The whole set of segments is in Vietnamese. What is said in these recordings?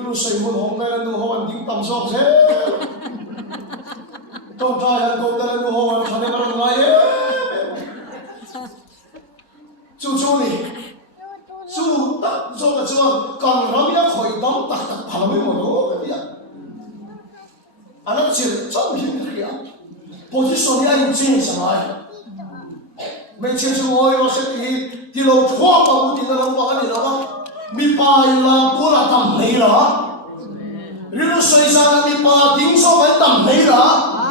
lu sei mun hong na nu ho an ding tam sok se tong ta han ko ta nu ho an thane mar ngai e chu ni chu ta zo ka chu kan ram ya khoi dam ta ta phal me mo do ka ya ana chi chau hin ria position ya in chin samai me chin su oi ro se ti lo thwa pa u ti na lo pa ni la mi pa la ko la tam nei la ri lo sai sa mi pa ding so ba tam nei la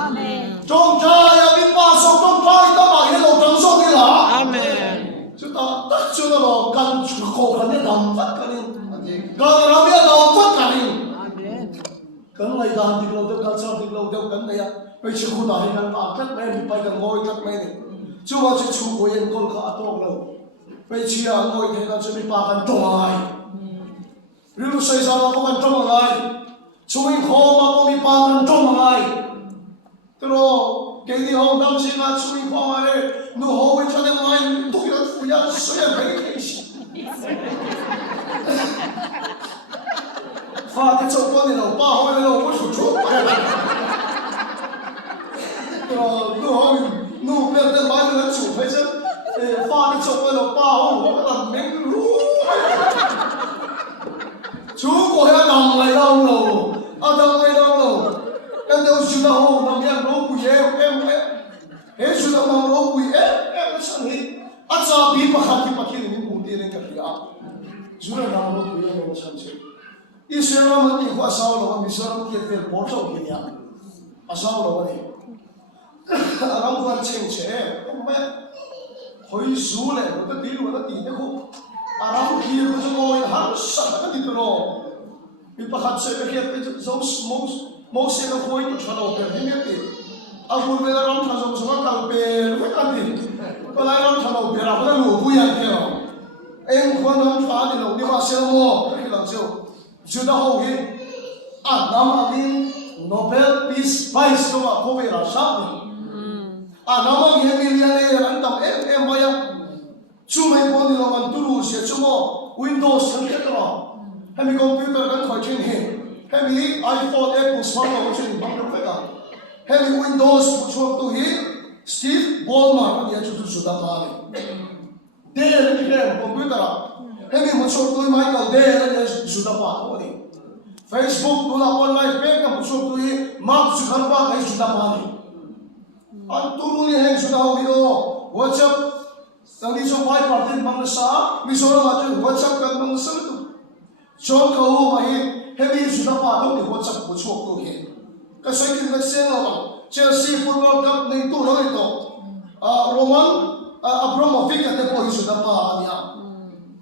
amen trong cha ya mi pa so trong cha ta ma he lo tang so ni la amen chu ta ta chu na lo kan chu ko kan ne dam fat kan ni ga ra mi da fat kan ni amen kan lai da ti lo de kan sa ti lo de kan ne ya pe chu ku da he kan ta kat me mi pa kan ngoi kat me ni chu wa chu ko yen kol kha atok loไปเชียร์งอยเห็นกันจะมีปากกันจงอะไรหรือใส่ซาลาพวกกันจงอะไรช่วยขอมาพวกมีปากกันจงอะไรตลอดเกี่ยวกับห้องดำสิงห์ช่วยขอมาเลยนูหัวฉันยังไงตุกยันฟุยานสวยไปสิฟ้าที่จบวันนี้เราป้าหัวเราไม่ชุดชุดไปตลอดนูหัวนูเปลี่ยนแต่บ้านเราชุดไปซะฟ้าที่จบวันเราป้าหัวก็ต้องเม้งรู้ชูก็ให้ดังเลยเราดังเลยเรากันเดี๋ยวชุดเราดังยังรู้กุยเฮ้ชุดเรารู้กุยไม่ใช่อาจารย์บีบมาขัดที่ปากที่นี่มึงตีเรื่องกันเลยชุดเรารู้กุยไม่ใช่อิสราเอลมันมีข้อสาวเรามีสาวที่เฟลปอร์ตเอาเนี่ยอาสาวเราเนี่ยเราควรเชื่อเชื่อไม่หอยสูเลยเราตีรู้เราตีเนี่ยเขาเราที่เราจะมองหาสัตว์กันที่ตัวเรามีประคับเชื่อเกี่ยวกับเราโมเสสเราคุยกับชาวเราเป็นที่เนี่ยอาบุญเวลาเราทำสมมติการเป็นไม่กันที่เวลาเราทำเราเป็นเราก็รู้ผู้ยังเดียวเองคนทำฟ้าที่เราดีว่าเชื่อโม่ที่เราเชื่อจุดเอาไว้น้ำอันนี้โนเบลพีซไพรส์ตัวเขาเวลาสักน้ำอันนี้มีเรื่องอะไรอันตั้มไปยังช่วยคนที่เราอันตุลุเสียชั่วโมง Windows ทั้งเท่าให้มีคอมพิวเตอร์กันคอยเช่นให้มี iPhone Apple Smartphone เช่นบางคนก็ให้มี Windows ผู้ช่วยตัวนี้ Steve Ballmer อันนี้จุดสุดท้ายเดลนี่แหละคอมพิวเตอร์ให้มีผู้ช่วยตัวไมเคิลเดลอันนี้สุดท้ายตัวนี้ Facebook ตัวละออนไลน์เพจกับผู้ช่วยตัวนี้ Mark Zuckerberg ให้สุดท้ายอันตัวนี้ให้สุดท้ายวิดีโอ WhatsApp ตอนนี้ชาวบ้านปฏิบัติสามีส่วนมาจาก WhatsApp กันบางส่วนตัวชาวเขาว่าให้มีสุดท้ายต้องมี WhatsApp ผู้ช่วยตัวนี้ก็ใช้กินเล็กเสียงเราเชลซีฟุตบอลกับในตัวเราตัวโรมันอับราโมวิชกันเตปอยสุดท้ายเนี่ย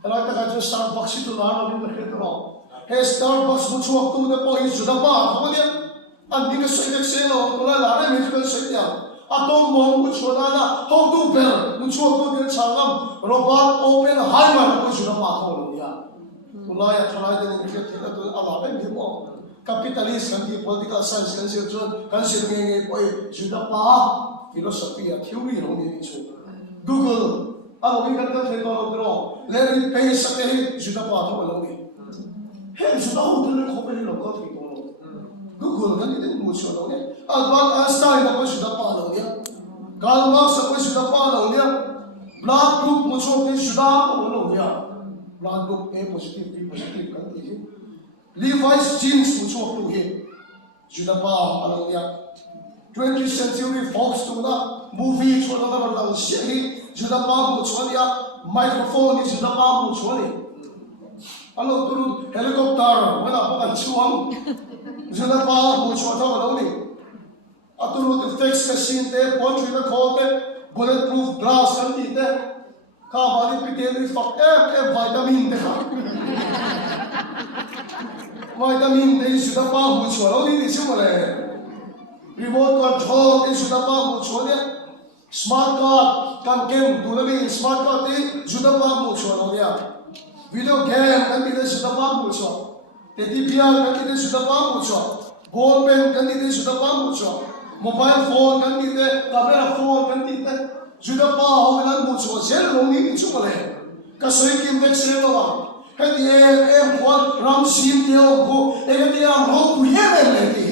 เราแต่ก็จะ Starbucks ที่ตัวเราไม่เป็นตัวเฮ้ Starbucks ผู้ช่วยตัวเตปอยสุดท้ายเขาเนี่ยอันนี้ก็ใช้เล็กเสียงเราตัวเราไม่มีจุดเสียงต้องมองผู้ช่วยนั้นเขาต้องเป็นผู้ช่วยตัวเดียวช่างกันโรบอทโอเปนไฮมันผู้ช่วยมาเขาเนี่ยตัวเราอยากทำอะไรเนี่ยก็ที่เราตัวอะไรไม่มีบอกcapitalist กันที่ political science กันเสียจนกันเสียเงี้ยไปจุดป้า philosophy อ่ะ theory เราเนี่ยนี่ชัว Google เราวิ่งกันก็เห็นตัวเราตัวเล่นไปสักทีจุดป้าทั้งหมดเราเนี่ยเห็นจุดป้าหุ่นตัวเล็กเขาไปเราก็ถือตัวเรา Google กันนี่มุชเราเนี่ยบางอันสไตล์เราก็จุดป้าเราเนี่ยการมาสักไปจุดป้าเราเนี่ย blood group มุชเราเนี่ยจุดป้าเราเนี่ย blood group A positive B positive กันที่Levi's jeans ผู้ช่วยตัวเองจุดป้าอะไรเนี่ย 20th century Fox ตัวนั้น movie ช่วยเราเราเราเสียงจุดป้าผู้ช่วยเนี่ย microphone นี่จุดป้าผู้ช่วยอะไรตัวนู้น helicopter เวลาพวกกันช่วงจุดป้าผู้ช่วยเท่าเราเนี่ยตัวนู้น fax machine เต้ portrait นะเขาเต้ bulletproof glass กันที่เต้ข้าวบาลีพิเศษนี่ฝักวิตามินเต้วิตามินในสุดป้าผู้ช่วยเรานี่ชื่ออะไรรีโมทคอนโทรลในสุดป้าผู้ช่วยเนี่ยสมาร์ทการ์ดการเกมตัวนี้สมาร์ทการ์ดที่สุดป้าผู้ช่วยเราเนี่ยวิดีโอเกมกันที่สุดป้าผู้ช่วยเทปพีอาร์กันที่สุดป้าผู้ช่วยบอลเพนกันที่สุดป้าผู้ช่วยโมบายโฟนกันที่คาเมราโฟนกันที่สุดป้าเอาเงินผู้ช่วยเซลล์ลงนี่ชื่ออะไรก็สวยกินเด็กเซลล์เราเ cái gì em quan ram sim tiêu cô cái gì em không quý em này thì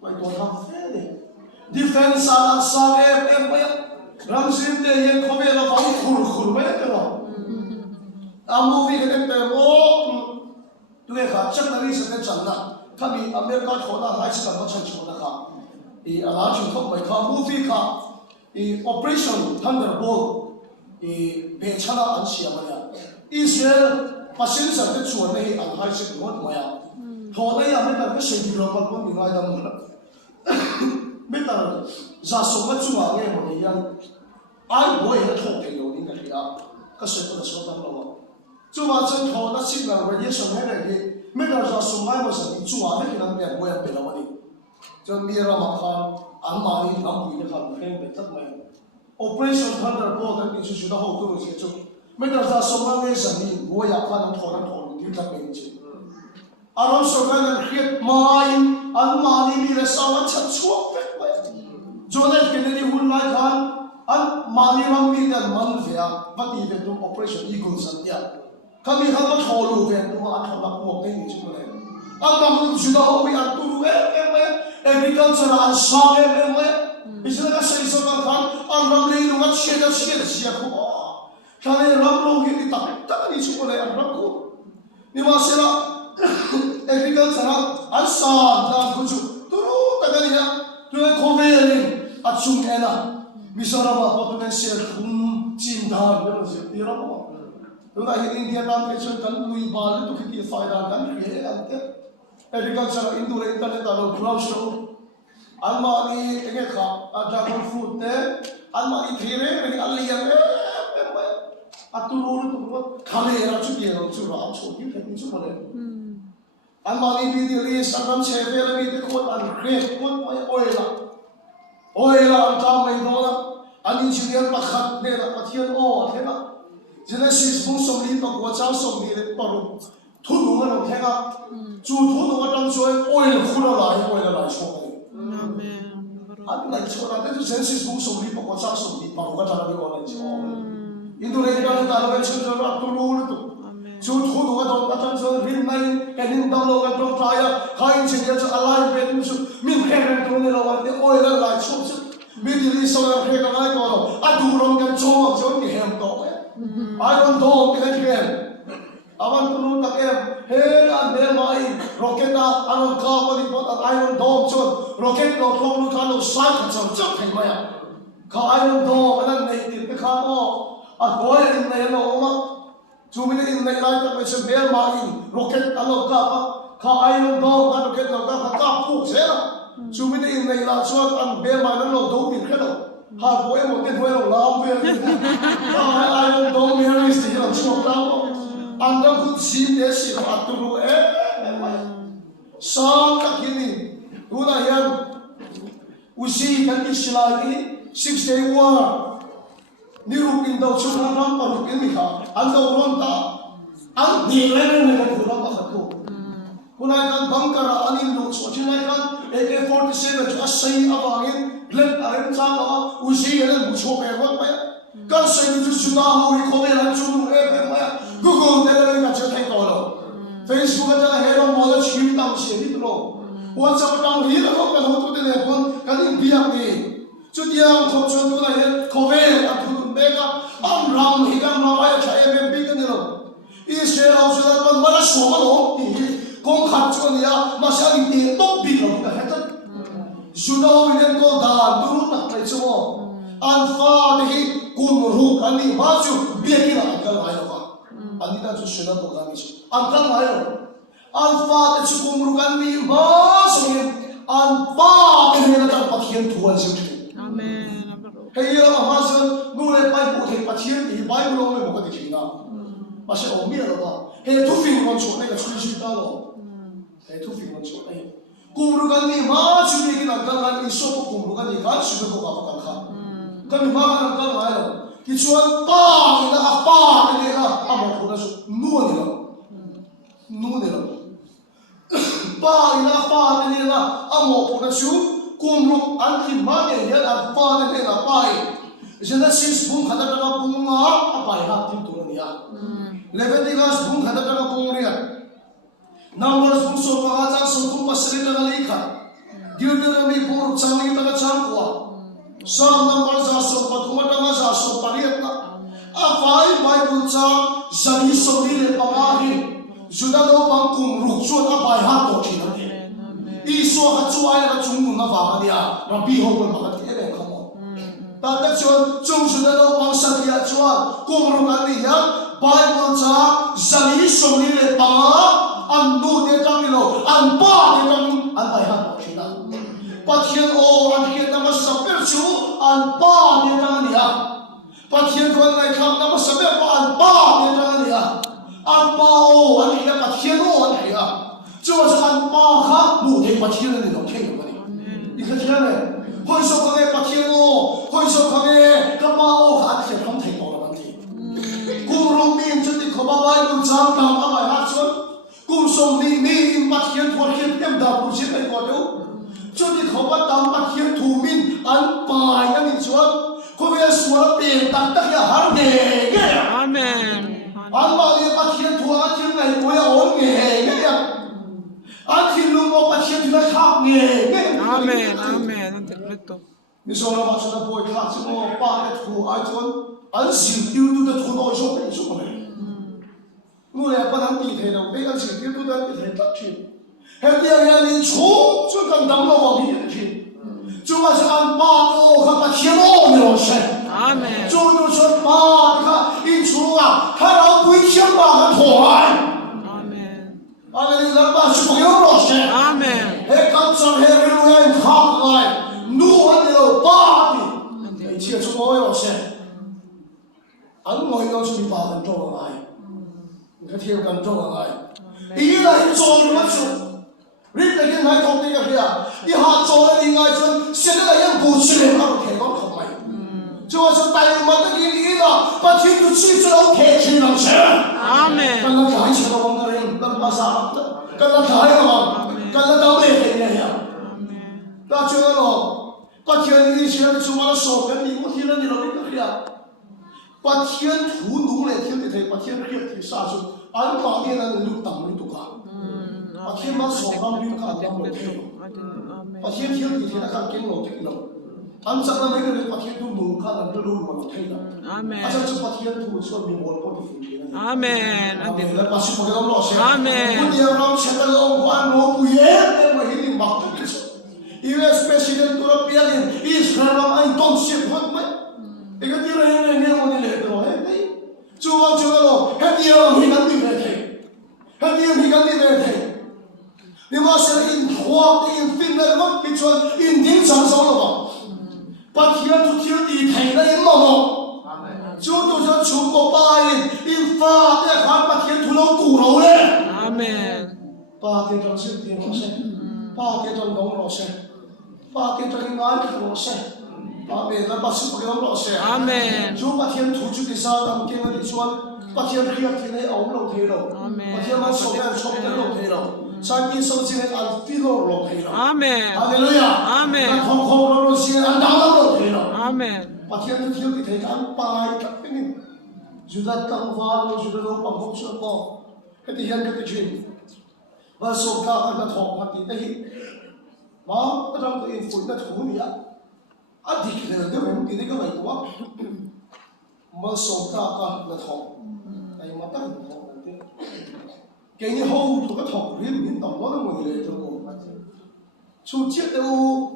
vậy tôi thằng thế đi defense sang em bây ram sim tiêu em không biết là phóng khử mấy cái đó movie cái em tôi khác chắc là đi sẽ cái chẳng nàoถ้ามีอเมริกาเขาได้หลายสิ่งก็ชันชนนะครับอะไรที่เขาไม่ทำ movie ครับoperation thunderbolt เบชนาอันเสียมันเนี่ยอิสราเอลพัฒนาจะชวนในอันหลายสิ่งหมดมาอย่างเขาได้ยังไม่ได้ก็เสียดีเราก็มีง่ายดำนะไม่แต่จะส่งมาจังหวะเนี่ยมันยังไอ้บอยเขาเที่ยวนี่กันที่อ่ะก็เสียคนละส่วนกันแล้วจังหวะจนเขาได้สิ่งนั้นวันนี้ส่งให้ได้ไม่แต่จะส่งให้มาสิ่งจังหวะที่นั่นเนี่ยบอยเป็นแล้ววันนี้จนมีเรามาคันอันมานี่ทำบุญนะครับเห็นเป็นตั้งแต่ Operation Thunderbolt นั่นเป็นชุดที่เขาตัวนี้จุดไม่แต่จะส่งมาในสิ่งนี้บอยอยากฟังทอนที่ทำเป็นจริงอารมณ์ส่งกันนั้นเครียดมาอันมานี่มีเรื่องสาวชัดชัวร์ไปจนได้กินในหุ่นไล่กันอันมานี่มันมีแต่มันเสียปฏิบัติตัว Operation Eagle สัญญาเขามีเขาก็โทรรู้เรื่องตัวอันทำรับพวกนี้จุดเลยอันนั้นจุดที่เขาไม่อันตัวรู้agriculture อันสร้างอิสราเอลใช้สกัดกันอันรำเลยลูกอันเชียร์คู่ท่านเองรำลงที่ตั้งนี่จุดเลยอันรำคู่นี่ว่าเสร็จแล้ว agriculture อันสร้างนั่นคือจุดตัวรู้ตั้งนี่นะตัวโควิดนี่อัดชุ่มเองนะมิสราบพอตัวนี้เสียคุ้มจีนทางเรื่องเสียที่เราบอกตัวนั้นอินเดียตามไปชนกันลุยบาลตัวที่ฝ่ายด้านกันเรียนอันเดีย agriculture อินโดนีเซียเนี่ยตลอดคราวโชว์อันมานี่เองค่ะdragon fruit เนี่ยอันมานี่ที่เรื่องนี้อันเลี้ยงอัตุลูนี่ตัวทะเลเราชุดเดียวชุดเราชุดที่เป็นชุดอะไรอันมานี่วิธีเรียนสังคมเชฟเวลมีแต่คนอันเกรดคนไม่โอยละอันทำไม่โดนอันนี้ชื่อเรียนประคัดเนี่ยนะประเทศโอ้เท่านั้นGenesis มุ่งสมรีตัววัวเจ้าสมรีเลยปรุงทุนหนุ่มเราแค่กันจู่ทุนหนุ่มเราช่วยโอ้ยคุณเราหลายช่วยอันนั้นช่วยนะแต่จู่ Genesis มุ่งสมรีตัววัวเจ้าสมรีปรุงก็จะได้ก่อนเลยช่วยอินโดนีเซียเนี่ยตอนนั้นช่วยเราตุลูนี่ตัวจู่ทุนหนุ่มเราต้องการช่วยริมในแค่นี้ดาวโลกต้องตายข้าอินเดียจะอะไรเป็นมุสมินแค่นั้นตัวนี้เราวันนี้โอ้ยหลายช่วยมิดลิสต์เราแค่กันอะไรตัวเราอัดูร้องกันช่วยช่วยมีเหตุต่อไปIron Dome kita kira, awan turun tak heran demai roket anon kapal di bawah Iron Dome cun roket lo kalau kalau sai macam cek maya, kalau Iron Dome anan naik di kalau boy ini naik lo mak, cuma ini naik lagi tak macam demai roket anon kapal, kalau Iron Dome kan roket lo kapal kapuk saya, cuma ini naik lagi cun an demai lo dome ni kalau hal boy mau boy lo lampu ai lo dong meri sih lo cuma tahu anda pun sih dia sih atur lo sangat ini udah yang usi kan istilah ini 6 day war ni rupin tau cuma rampa rupin ni ha anda orang tak anda ni kan kurang apa tu kunai kan bangkar anin lo cuma kan AK-47 जो सही अवांगिन blood arrange चाला उसी ये मुझको पेगों पे कल सही जो सुना हो ये कोई लग चुनु है पे मैं गूगल तेरे में चल थे कॉलो फेसबुक का चला हेरो मॉडल स्क्रीन ताऊ से भी तो व्हाट्सएप ताऊ ही लोग का हो तो तेरे फोन कहीं बिया में जो दिया हम जो तो ना ये कोवे अथु मेगा हम राम ही का माया चाहे में भी करने लो इस शेर और जो तो बड़ा शोभा हो कौन खाचो निया माशा इतने तो भी लोग का है तो जुनाव इन्हें को दाल दूर तक ले चुको अल्फा नहीं कुमरू कनी माचू बियकी ना अंकल आयो का अनिता जो शेरा तो गामी चु अंकल आयो अल्फा ते चु कुमरू कनी माचू अल्फा ते ने ना पथियन तुअन से आमेन हे ये महासन नूरे पाई पुथे पथियन ई बाइबल में बहुत दिखी ना माशा ओमी ला हे तू फिर मन छोड़ने का छुरी डालो हे तू फिर मन छोड़ने कुमरुgan ni ma sudah kita kan isu kumbrugan ni kan sudah kau apa kan kami makan kan malu kicuan pa ina apa ini lah apa pun itu nu ni lah pa ina apa ini lah apa pun itu kumbruk anti mana ya apa ini lah pa ini jadi sis pun kada kada bunga apa ya hati tu ni ya Leviticus bung khata ta bung ria Numbers bung so pa cha so kum pasri ta likha Deuteronomy bung changi ta chang kwa Psalm number za so pathuma ta za so pariat na Avai Bible cha zani so ni le pamahi Juda do bang kum ru so ta bai ha to thi na de Iso ha chuai la chung na va dia Rabbi ho ko ma ke le khamo Ta ta chon chung Juda do bang sakia chua kum ru na ni ya Bible cha zani so ni le pama an nu de tang ni lo an pa de tang an bai ha to thi na Pathian o an khiat na ma saper chu an pa de tang ni ya Pathian tuan ngai kham na ma saper pa an pa de tang ni ya an pa o an khiat pathian o an khiat就是按巴哈母的把天的那种天有的，你看天呢，会说可能把天哦，会说可能个巴哦还天他们听到了问题，古农民真的可把外路长当阿买哈村，古松民把天托天变大不是那个的，真的可把当把天土民按拜那你说，可别说了变大大呀哈那个呀，阿门，按把你把天托阿天来我要我那个呀。Akhir lumba pasien tidak hak ni. Amen, amen. Betul. Misalnya macam boy hak semua pakai tu, ajon, ansil itu dah tu noi sok semua. Mulai apa nanti terus, bekan sil itu dah terus tak cip. Hadiah yang ni cuma kan dalam awal ni cip. Cuma sekarang pakai hak pasien oh ni rasa. Amen. Cuma tu pakai ini cuma kalau bui siapa kan tuan. Amen. Amen. He comes on here in the half line. No one will body. It's here tomorrow. I'm going to be part of the line. You can hear them doing a line. He is all much. Read again, I don't think of here. He has already got send a young bullshit out of him. So as a time, mother in either, but you could see so okay, Amen. Kalau dah saya orang kering, kalau pasal, kalau dah orang, kalau dah mereka ni ya. Dah cakap loh, pasien ini siapa cuma sokan ni, pasien ni lagi kerja. Pasien tu nung le, pasien tu pasien kerja tu satu, ada pasien yang lutang lutuka. Pasien masuk sokan lutuka dia lutuk. Pasien tu dia nak kena lutuk lo. Ansak na mereka ni pasien tu nung kan ada lu mana thayla. Amen. Asal tu pasien tu suami boleh pun difuji. Amen. Amen. Lepas itu kita berdoa. Amen. Kemudian orang cakap orang buat buaya, mereka ini makhluk itu. US President tu orang pilih Israel orang ini tonsip buat mereka. Ikat dia orang ini orang ini lepas itu. Cuba lo, hati orang hilang di mereka. Hati orang hilang di mereka. Ni masa ini kuat ini final waktu itu ini jangan salah. Pasien tu dia di Thailand ini mana? Chúng tôi sẽ chúc có bài in pha để khám pasien tu nó cũ rồi đấy. Amen. Ba cái trong sự tiền nó sẽ, ba cái trong đông nó sẽ, ba cái trong ngài nó sẽ. Amen. Là bác sĩ bác nó sẽ. Amen. Chúng pasien tu chú cái sao làm cái này chuan, pasien kia thì này ông lâu thế rồi. Amen. Pasien mà sống cái lâu thế rồi. Sáng nay sống trên ăn phi lâu thế rồi. Amen. Hallelujah. Amen. Không không nó xin ăn đau lâu thế rồi. Amen. Pasien tu thiếu thì thấy ăn bài các cái này, Juda tăng vào, Juda đâu bằng không sửa bỏ, cái thì hiện cái chuyện, và số cả các cái thọ hoạt thì đấy, mà cái trong cái info nó thú gì á, anh thì cái này mình cái này cái này quá, mà số cả các cái thọ, này mà tất cả thọ đấy, cái này hậu thuộc cái thọ riêng mình tổng nó là mình lấy cho mình, chú chết đâu,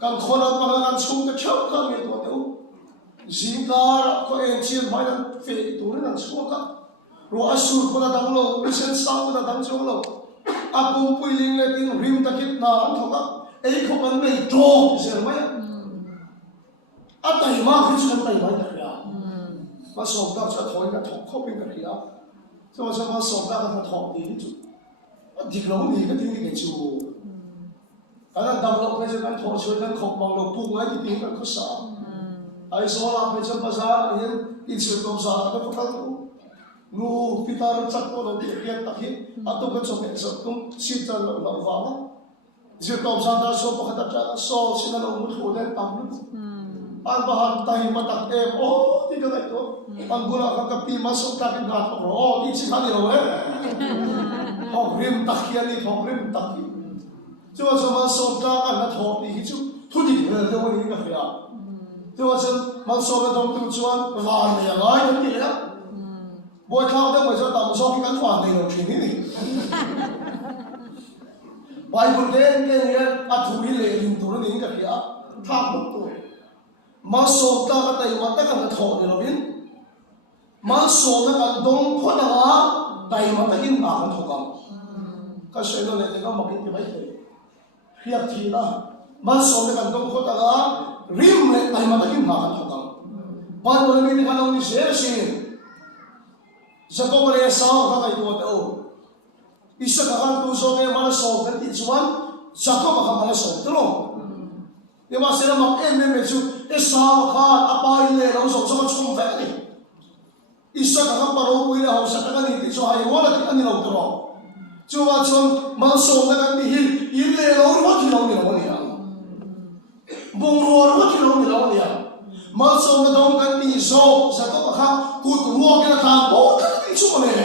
càng khó lắm mà càng chung cái chớp càng nhiều tuổi đâu. Zingkar ko enchil mai nan fe tu nan suaka ro asur ko na danglo isen sang ko na dangjolo apum puiling le tin rim takit na an thoka ei ko kan nei to ser mai atai ma khis kan tai mai ta ya ma som da cha thoi na thok ko pin ka ya so ma som da ka thok ni chu dik lo ni ka tin ni ke chu ana dam lo pe je kan thok choi kan khok bang lo pu ngai ti tin kan ko sa ai so la pe chapa sa yen in se tom sa ka pakal tu nu pitar chak ko lo diyan takhi ato ka chok so tum sit ta lo wa wa je tom sa da so pakata cha so sina lo mu thu den tam lu an bahan tahi matak em oh ti ka ito ang gula ka kapi masuk ka kin gat ko oh ti si khani ro ho rim takia ni ho rim taki chu wa ma so ka ka na tho ti hi chu thu di de de woni ka ya chu wa ma so ka dong tu chuan va ne ya ngai ti le boy thao de mo so ta mo so ki kan fa nei lo thi ni Bible den ke ne a thu hi le lim tu ni ka ya tha ko tu ma so ta ka tai ma ta ka tho ni lo bin ma so na ka dong kho na ga tai ma ta hin na ka tho ka ka se no le ka ma ki bai te hiap thi na ma so na ka dong kho ta ga rim le tai ma ta hin na ka tho ka Bible ni ka no ni se se Jacob le sa ka kai tu ta o Isa ka kan tu so ke ma so ka ti chuan Jacob ka ma so tro Ye ma se na ma em me chu e sa ka apa ile lo so so chung ve ni Isa ka pa ro wi la ho sa ka ni ti so ai wa la ki ani lo tro chu wa chung ma so na ka ni hi ile lo ro ti lo ni lo ni ya bong ro ti lo ni lo ni ya ma so na dong ka ni so sa ka ka ku tu ro ke ka bo ka ni chu ne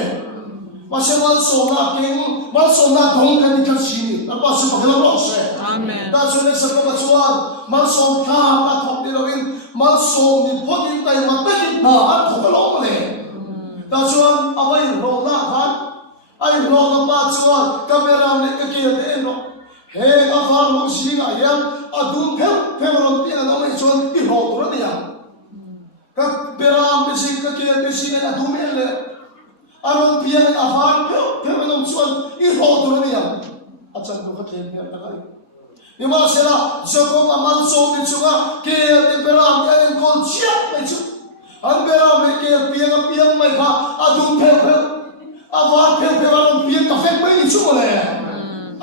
ma se ma so na king ma so na dong ka ni ka chi ni na pa se ka lo se amen da chu ne sa ka chuan ma so ka ka thok ni lo in ma so ni po ni tai ma ta ki na an thok lo ma ne da chuan awai ro na khan ai ro na pa chuan camera ne ka ki de no he a far mo si ga yan adum phe ro ti na no mai chuan i ro ro ni ya ka beram be si ka ki be si na adum ele aron pian a far phe no chuan i ro ro ni ya achan to ka the ni ta ka ni ma se la Jacob aman so ni chuga ke te beram ya en kol chia mai chu an beram me ke piang mai kha adum phe awan phe aron pian ka fe mai ni chu le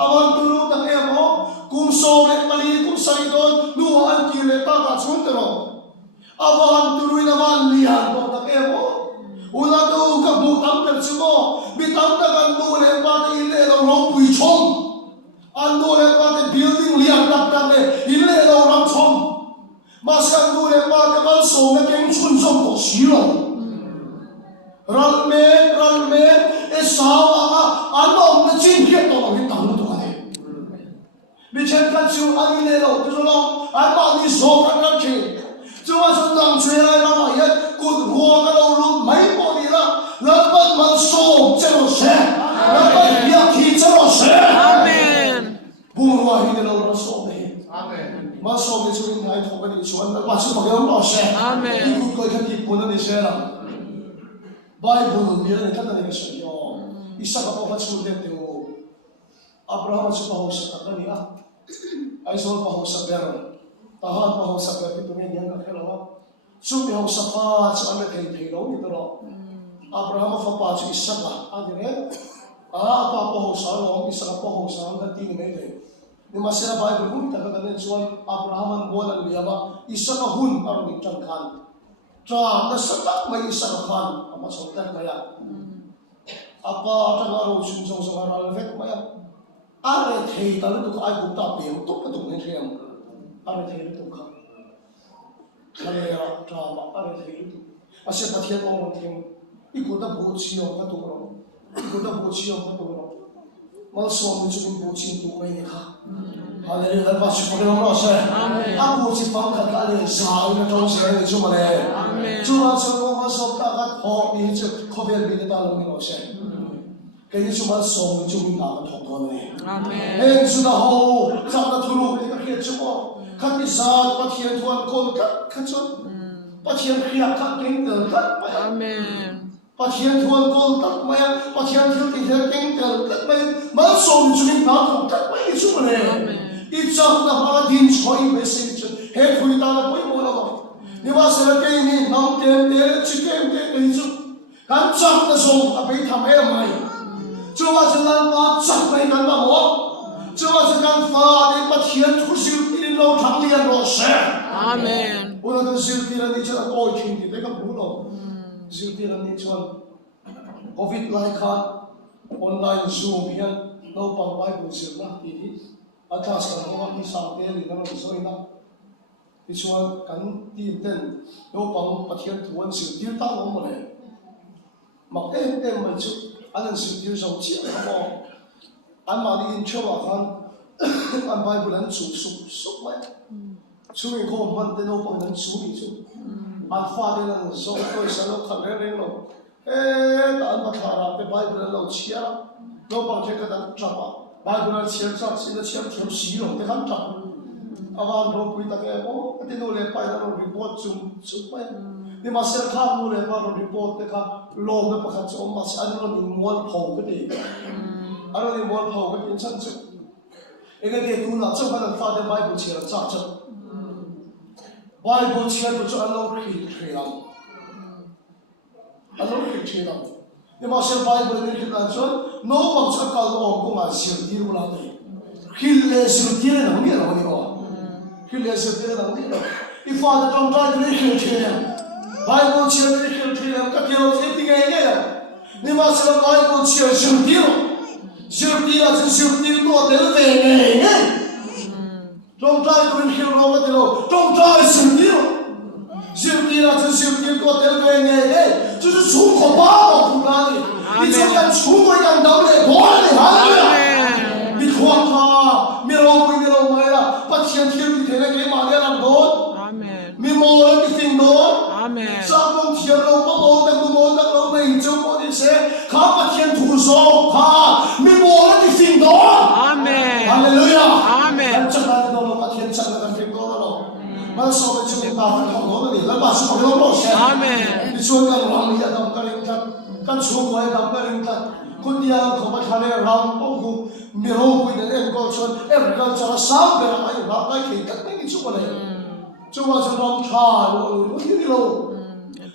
awan turu ta ke mo kum so le mali kum sai don nu an ki le ta ka chun te ro awan turu na man lian ko ta ke mo ula do ka bu tam te chu mo bi tam ta kan nu le pa te ile lo ro pui chong an nu le pa te building lian tap ta le ile lo ram chong ma sa nu le pa te man so na keng chun chong ko si lo ralme e sawa anom na chin ke to ni tang to ka ne mi chen ka chu ani le lo tu lo an ma ni so ka ka chi chu wa so dang chue lai ma ma ya ku ro ka lo lu mai po ni la la ba man so che lo se la ba ya ki che lo se amen bu ro hi de lo ra so ne amen ma so ni chu ni ai to ka ni chuan la ba chu pa ya lo se amen ni ku ko ka ki po na ni se la Bible ni na kata ni sa yo isa ka pa chu de te o Abraham chu pa ho sa ta ni a ai so pa ho sa ber tahan pa ho sa ber ti tu ni yang ka khela chu bi ho sa pa cha me thei lo ni to Abraham fa pa chu isa ka a de ne a pa ho sa lo isa ka pa ho sa ang ti ni me le ni ma sira Bible hun ta ka ne chuan Abraham an bol al liaba isa ka hun ar ni tang khan tra na satak mai isa ka khan ama sotak maya apa ta ngaro sun so so ngaro vet maya are thei ta lu ka ai bu ta pe to pa to ne thiam are thei lu ka khale ra tra ma are thei lu ase pathian ong thim I ko ta bo chi ong ka to ro I ko ta bo chi ong ka to ro mal so mu chu bo chi to mai ne kha Hallelujah ba chi ko ro sa amen a bo chi fam ka ka le sa na to se ne chu ma le amen chu ma chu no ma so ta ka ho ni chu ko be bi ta lo ni lo se ke ni chu ma so mu chu mi ta ka to ko ne amen he chu da ho sa ta thu ru ni ka ke chu mo ka ti sa pa thian thuan ko ka chu pa thian khia ka king de ka amen pa thian thuan ko tak ma ya pa thian thian ti thian king de ka ma so mu chu mi ta ka ka ma ni chu ma ne amen Ichak na paradin choi message he thui ta na poi mo la ni wa se ke ni nam tem te chi kem te ni chu kan chak na so a pe tham e mai chu wa se lan ma chak mai kan ba mo chu wa se kan fa de pa thian thu sil ti lo thang lian lo se amen ula de sil ti la ni cha oi chin ti de ka bu lo sil ti la ni chon covid lai kha online zoom hian no pang bai bu sil na ti Atas ka mo ni sa te li na so ina ที่ชวนกันที่เต้นโยปังปะเทียนทวนสิวที่ตั้งลงมาเลยมักมันชุดอันนั้นสิวที่เราเชี่ยเขาบอกอันมาดีอินเชื่อว่าคันอันไปบุญนั้นสุกไหมสุกอีกคนมันเต้นโยปังนั้นสุกอีกชุดอันฟ้าเดินนั้นส่งตัวฉันเราขันเร่งเราแต่อันมาทาราไปไปบุญนั้นเราเชี่ยโยปังเทกันจับไปบุญนั้นเชี่ยจับสิ่งนั้นเชี่ยเทียมสีลงแต่กันจับอาวันเราคุยตะเกียบโอ้ที่นู่นเลยไปแล้วเรารีพอร์ตจุ่มไปนี่มาเสียข้ามนู่นเลยว่าเรารีพอร์ตแต่ค่ะลงไปประคับจุ่มมาอันนั้นเราหนึ่งม้วนเผาก็ดีอันนั้นหนึ่งม้วนเผาก็ดีฉันจุ่มเองก็เดี๋ยวดูนะจุ่มกันฟ้าเดี๋ยวไบเบิลเชื่อจ้าจุ่มไบเบิลเชื่อจุ่มอันนั้นคิดเทียมอันนั้นคิดเทียมนี่มาเสียไบเบิลนี่คิดนั่นจุ่มโน้ตบางชั่วคราวเราก็มาเสียดีรู้ละดีคิดเลยเสียดีเลยนะไม่เราไม่รู้คิดเลยเสียดีเลยนะไม่รู้อีฟ้าจะต้องใจตัวนี้คิดเทียมไบเบิลเชื่อตัวนี้คิดเทียมก็เกี่ยวกับที่ไงเนี่ยนี่มาเสียไบเบิลเชื่อเสียดีรู้เสียดีละจะเสียดีตัวเดียวเองเนี่ยต้องใจตัวนี้คิดรู้ว่าเดียวต้องใจเสียดีรู้เสียดีละจะเสียดีตัวเดียวเองเนี่ย就是出口包到湖南里，你就算出国一样到嘞，过来哈了。你看他，没老贵没老买了，把钱贴你天天给马家人多，没毛了你听多，上东天了不毛的不毛的老没就毛的些，他把钱吐手，他没毛了你听多，哈利路亚，真的到了把钱挣了听多了喽。มันสอบจะมีตาทั้งของเราเนี่ยแล้วบาสของเราโลกเสียที่ชวนกันเราไม่จะทำกันเองกันชวนกันทำกันเองกันคนเดียวเขามาทำเนี่ยเราต้องคุมมีโรควิญญาณเองก็ชวนกันจะสร้างเป็นอะไรเราได้เห็นกันไม่กี่ชั่วโมงเลยชั่วโมงจะร้องชาเราที่นี่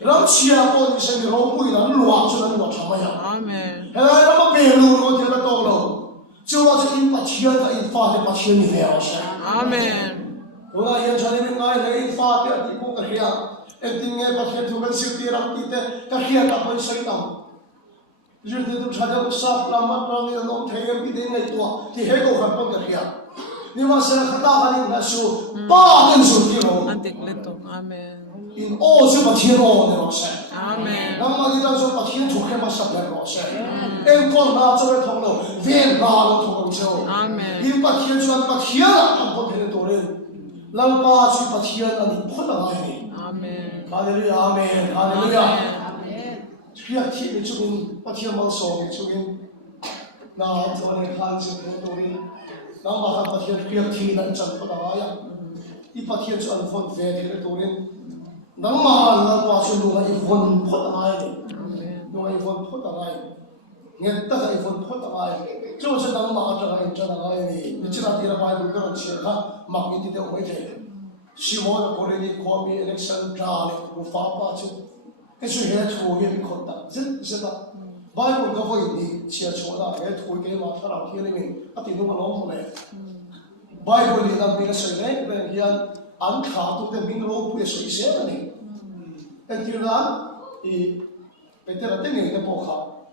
เราเชียร์คนที่มีโรควิญญาณหลวงชวนหลวงทำไมอ่ะเฮ้ยเราไม่เป็นรู้เราที่เราโตเราชั่วโมงจะอินปัจเจียนกับอินฟ้าที่ปัจเจียนมีเวลาใช่ว่ายังฉันนี่ง่ายเลยอินฟ้าที่อดีตกูกระเฮียเอ็ดดิ้งเงี้ยปัจเจียนทุกคนสิ่งที่เราติดเตะกระเฮียกับคนใส่ตังยืนที่ทุกชาติอุตสาหกรรมตรงนี้น้องเทียมปีเดียงไงตัวที่เฮก็ขับต้นกระเฮียนี่มาเสียขตากันนี่นะชูป้าเดินสู่ที่เราอินโอ้จะปัจเจียนโอ้เนี่ยเราใช่นั่งมาที่เราจะปัจเจียนถูกแค่มาสับเลยเราใช่เอ็งก่อนเราจะไปท่องเราเวียนเราท่องเจ้าอินปัจเจียนชวนปัจเจียนอ่ะอันพอเป็นตัวเรื่องลังป้าชีปัจเจียนอันนี้พ้นอะไรนี่ฮาเลลูยาอาเมนฮาเลลูยาเรียกที่ในจุดปัจเจียนมันส่งในจุดน่าจะวันนี้ข้าจะเป็นตัวนี้น้องบ้านปัจเจียนเรียกที่นั้นจันพ้นอะไรอ่ะอีปัจเจียนจะอันพ้นเวทีในตัวนี้น้องมาลังป้าชวนดูว่าอีพ้นอะไรนี่ดูว่าอีพ้นอะไรเงี้ยตั้งแต่อีพ้นอะไร就是当马这个这那个呢，你知道第二块那个钱哈，马你得回去。希望的过来你国民 election 炸的，不发发就，这是也土也没困难，是吧？外国个会的，切错了，也土给马他老天里面，他顶多个老母嘞。外国里那边个谁呢？那人安卡都在民罗不的谁写的呢？但第二，被这个等于的不好，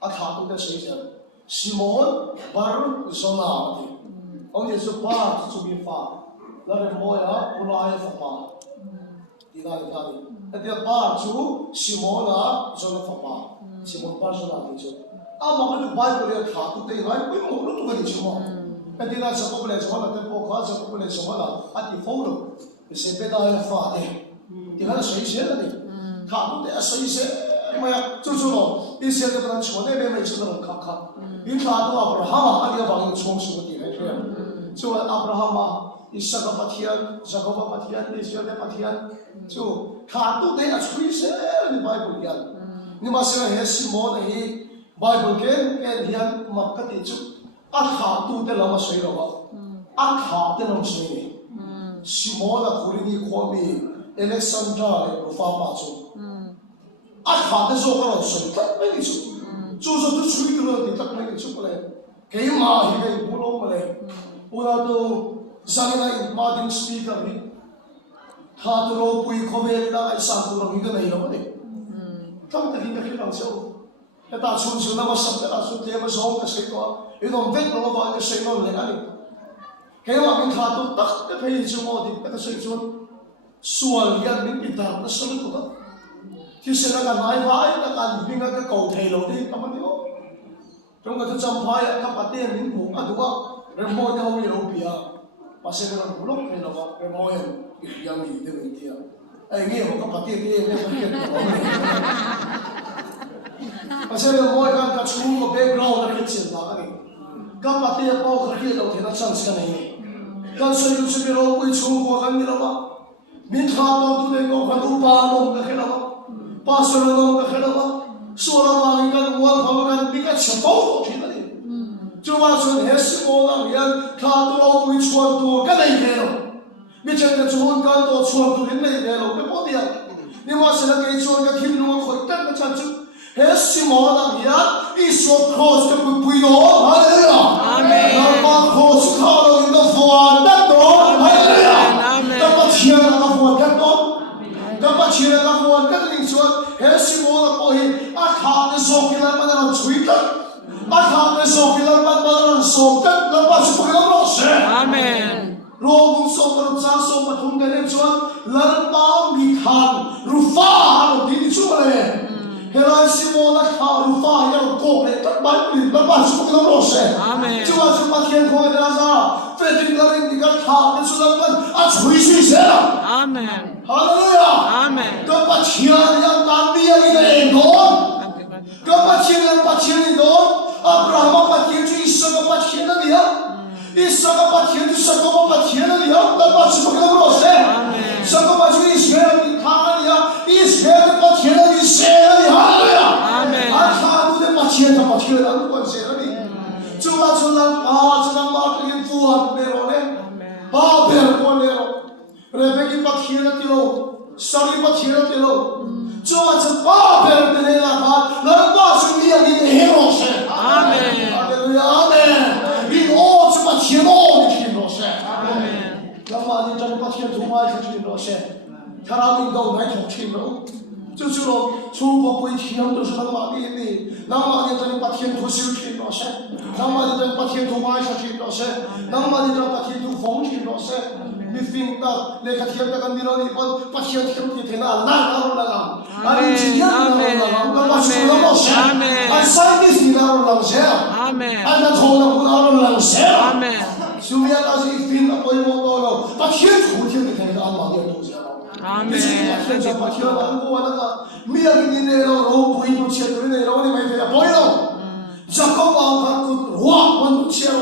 安卡都在谁写的？Simon baru zonati. Ông Yesus bar subi fa. Lalu moya ulai fa. Tidak tadi. Dia bar tu Simon a zona fa. Simon bar zonati tu. Ama kalau Bible dia khatu teh lain, kau mau lu tu kan cuma. Dia nak boleh cuma nak tempoh kau boleh cuma nak. Ati follow. Sebeda ya fa deh. Dia kan sesuai saja ni. Khatu dia sesuai. 么呀，就是咯，一些就不能说那边没吃那种卡，因他都阿布拉罕嘛，阿里往有充实的地方去，就阿布拉罕嘛，伊撒个巴天，撒个巴天，伊撒个巴天，就他都得那吹些的 Bible 样，你嘛现在还是么的伊 Bible 跟样嘛个地就，阿他都得那么水了吧，阿他得那么水，是么的古里尼国民 Alexander 的不发巴中。啊，他的时候我水特没你出，就是都水的了，你特没你出不来，给马一个不弄不来，我那都上来马丁 speaker 的，他都老不会考别的，那上都弄一个没了的，他们这应该很搞笑，那大春秋那么什么大春天么上个谁多，有种别的话个谁弄来啊你，给我们看到大的配置我的那个水准，说人民比他那什么多的，就是那个奶奶那个里面那个狗腿肉的，他们的，中国就真派呀，他把店名补啊，对吧？人摸到会有比啊，把这个不弄的了吧，人摸人养你的问题啊，哎，你我把店那个店搞了，把这个摸看他出个 background 那个钱哪里？刚把店包个店楼天他上车没？刚说有这边老贵出国看你了吗？明看到都得搞看都巴弄个黑了吗？巴说了弄个黑了吗？说了嘛，你看我他们看你看吃饱都去了的，就话说那时候那边看到老贵穿多个那边了，你真的穿干多穿多的那边了，不不的呀？你话是那个穿个挺弄个单个穿就。那时候那边一说 cross 就不用，哈利路亚，那把 cross 靠到一个佛的多，哈利路亚，那把钱那个佛的多，那把钱那个佛的你说，那时候那过去，啊看的手给他们那人吹的，啊看的手给他们那人说的，那把是不给他们老师，阿门。罗公说的那张说不通的那说，人把米看，如发了地出来。后来是我那卡路发要过来，他把什么给他落实？就话就把天空给他啥，反正那人你看卡的出来问啊吹水谁了？阿门。哈利路亚。阿门。他把钱要拿你要一个眼光，他把钱一多，阿布拉罕把钱就一生个把钱那里啊，一生个把钱就生个把钱那里啊，那把什么给他落实？生个把就一生你看那里啊，一生个把钱那里谁那里？哈利路亚。阿门。他都得把钱他把钱那里管谁那里？就把就让啊，就让把这个富啊没了嘞，把别人管了，人家给把钱那里了，手里把钱那里了，就把这把别人的那把，那把是你要你的黑老师。阿门。哈利路亚。阿门。你哦就把钱哦你听老师。阿门。那么你真把钱从哪里听老师？他那领导来同情了。就是说，中国归天都是那么的，那么的人把天土修去了噻，那么的人把天土埋下去了噻，那么的人把天土封去了噻。你听到那个天那个你那里把天天的天啊，那了啦，啊你今天那了，那把树那了噻，啊山的是那了噻，啊那头那不那了噻，就面那是听到不用到了，把天土天的天啊嘛也都是。阿门。现在把天完过那个，没有你那个老不用钱的那个，你没得不用。这个网看都哇，我都钱了。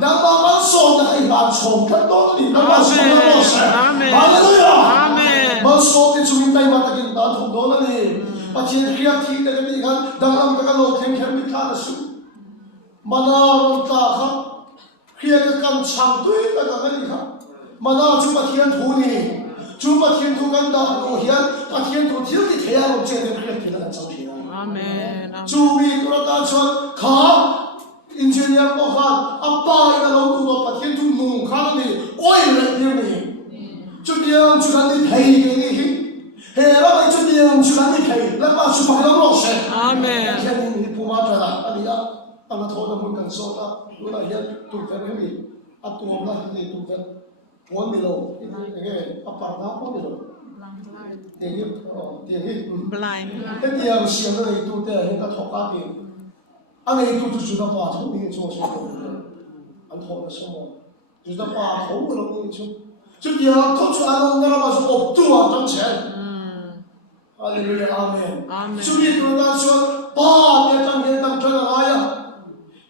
那慢慢说那一般从更多的你那把什么老师？阿门。哈利路亚。阿门。我说的注意带把那个大同多了呢，把天黑天那个你看，当然那个老天天没看的书，嘛那大哈，黑个干长队那个你看，嘛那就把天土呢。就把天土干到路线，把天土天的太阳这点可以给他照片。阿门。注意，多大船卡，因为你要看阿爸那老多把天土弄开了的，爱人点的，就这样就让你赔给你，那么就这样就让你赔，那把去把他老师。阿门。现在你不麻烦了，那你啊，那么头的会感受到，如果那都在那里，啊多那里都在。one below, okay, apa one below? Tinggi, oh tinggi. Blind. Tapi yang siapa itu dia hendak thokak dia. Ane itu tu sudah patah ni cuma semua. Antara semua sudah patah orang ni cuma. Jadi aku tu anu orang masuk optuan tangan. Haleluya, amin. Jadi tu orang cuma patah tangan tangan ayah.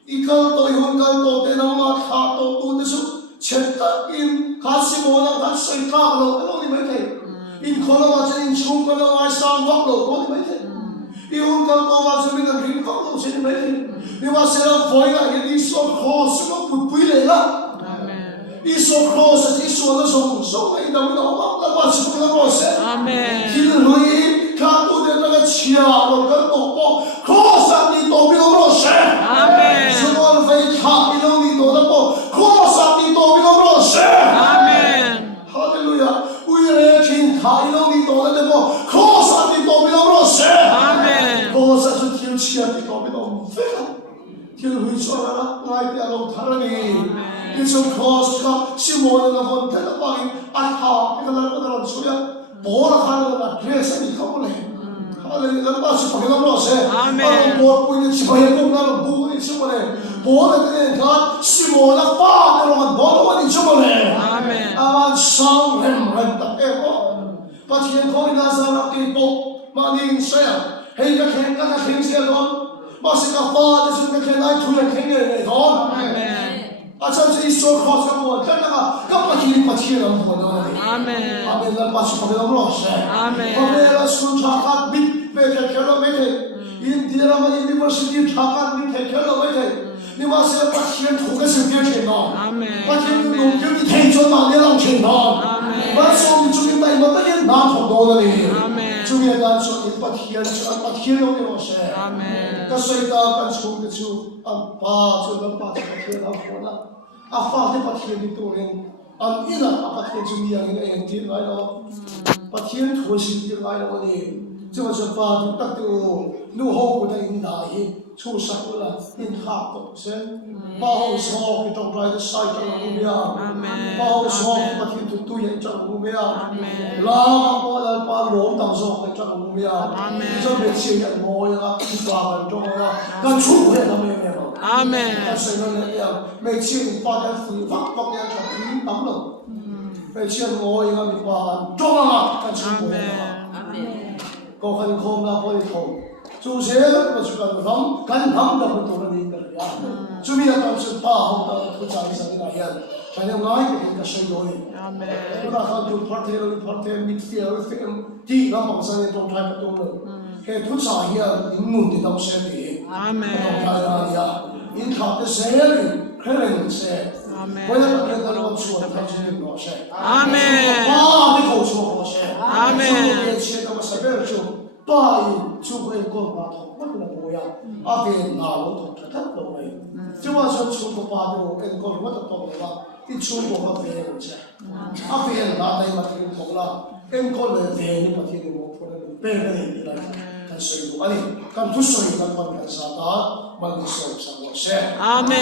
Ikan tu ikan tu tenang mat tu tu tu. 쳇다인 가시 모나 가시 까로 어디 못해 인 코로나 인 중국으로 와서 먹고 어디 못해 이혼 갖고 와서 우리는 빈 갖고 오시는 못해 이 와서는 보이가 이 소코스가 부부이래가 이 소코스 이 소는 소가 있다고 나와 와서 그런 거세 아멘 길을 위해 갖고 내가 치아로 갖고 코사니 또 빌어로세 아멘 소원 왜 카밀로니 도다고 코사니 또 빌어로세 아멘 할렐루야 우리의 긴 카밀로니 도다고 코사니 또 빌어로세 아멘 코사서 길치야 또 빌어 길 위쳐라 나이 ที่เราทำนี่ที่สุดคอสกับชิโมนกับคนที่เราไปอัดข่าวที่เราก็ต้องช่วยโบราณเขาเราเรียกสิ่งเขาเลยเขาเลยเราบ้าชิบะเราไม่รู้เสียเราโบราณคนที่ชิบะยังเราบูนี่ชิบะเลยโบราณที่เขาชิโมนฟ้าเราโบราณที่ชิบะเลยอาวันสังเห็นเห็นตักเอ๋อปัจจัยของนาซาลักที่ปุ๊มาดิ้งเสียเฮ้ยก็แข่งก็แข่งเสียก่อนมาสิกับฟ้าที่สุดก็แข่งได้ทุเรศแข่งเลยก่อนอาจารย์จะอิสระขอสักวันจังนะก็ปัจจัยเราหัวเราเลยอาเมนเราปัจจัยเราไม่รู้เสียอาเมนเราสุนทรภาพบิดเบเกอร์เราไม่ได้อินเดียเราไม่ได้ University ทากันบิดเบเกอร์เราไม่ได้นี่มาเสียปัจจัยถูกกับสิ่งที่เช่นนั้นปัจจัยนุ่มที่มีเทจนมาเนี่ยเราเช่นนั้นมาส่งจุดนี้มาไม่ได้น้ำของเราเลยจุดนี้การส่งปัจจัยเราไม่รู้เสียก็ใส่ตากันส่งที่จุดอันป้าจุดนั้นปัจจัยเราหัวเราอาฟ้าที่ปัจจัยที่ตัวเองอันนี้นะปัจจัยจุดนี้อย่างนี้เองที่ไรเราปัจจัยทั่วสิ่งที่ไรเราเนี่ยจะว่าจะป้าที่ตัดตัวนู่นห้องก็ได้ยินได้ชูสักเวลาอินข้าวตกเส้นป้าห้องสมองที่ต้องไรจะใส่จังหูเมียป้าห้องสมองที่ปัจจัยที่ตัวยังจังหูเมียลาป้าแล้วป้าหลงต่างสองจังหูเมียจะเป็นเสียงโง่ยังที่กลางตรงนั้นกันชูเห็นทำไมไม่รู้อาเมนก็ใส่นั่นเนี่ยไม่เชื่อป้าจะฝืนฟักต้องยังจะฝืนตั้งหรอกไม่เชื่อโง่ยังมีป้าตรงนั้นกันชูเมียก็ขันโคมแล้วพอดีโค主些我去看他们的很多的那个呀，主要当时把好的土家里上的那样，像那外国人的水果的，我那看就 part midfield 第一个帮上的状态不同了，给土家一样英文的东西的，状态那样，因他的谁的可能是，我那个跟我说的他是那个谁，把的口说好些，主要切到什么时候？巴因就会过把头不能不要，阿边拿我头他他都会，就话说出国巴的我跟过我都懂了吧，一出国和别人去，阿边拿来把天头了，跟过来别人把天我破了，别人来看水果，阿里看不水那关看啥的，慢点手上我些，阿门。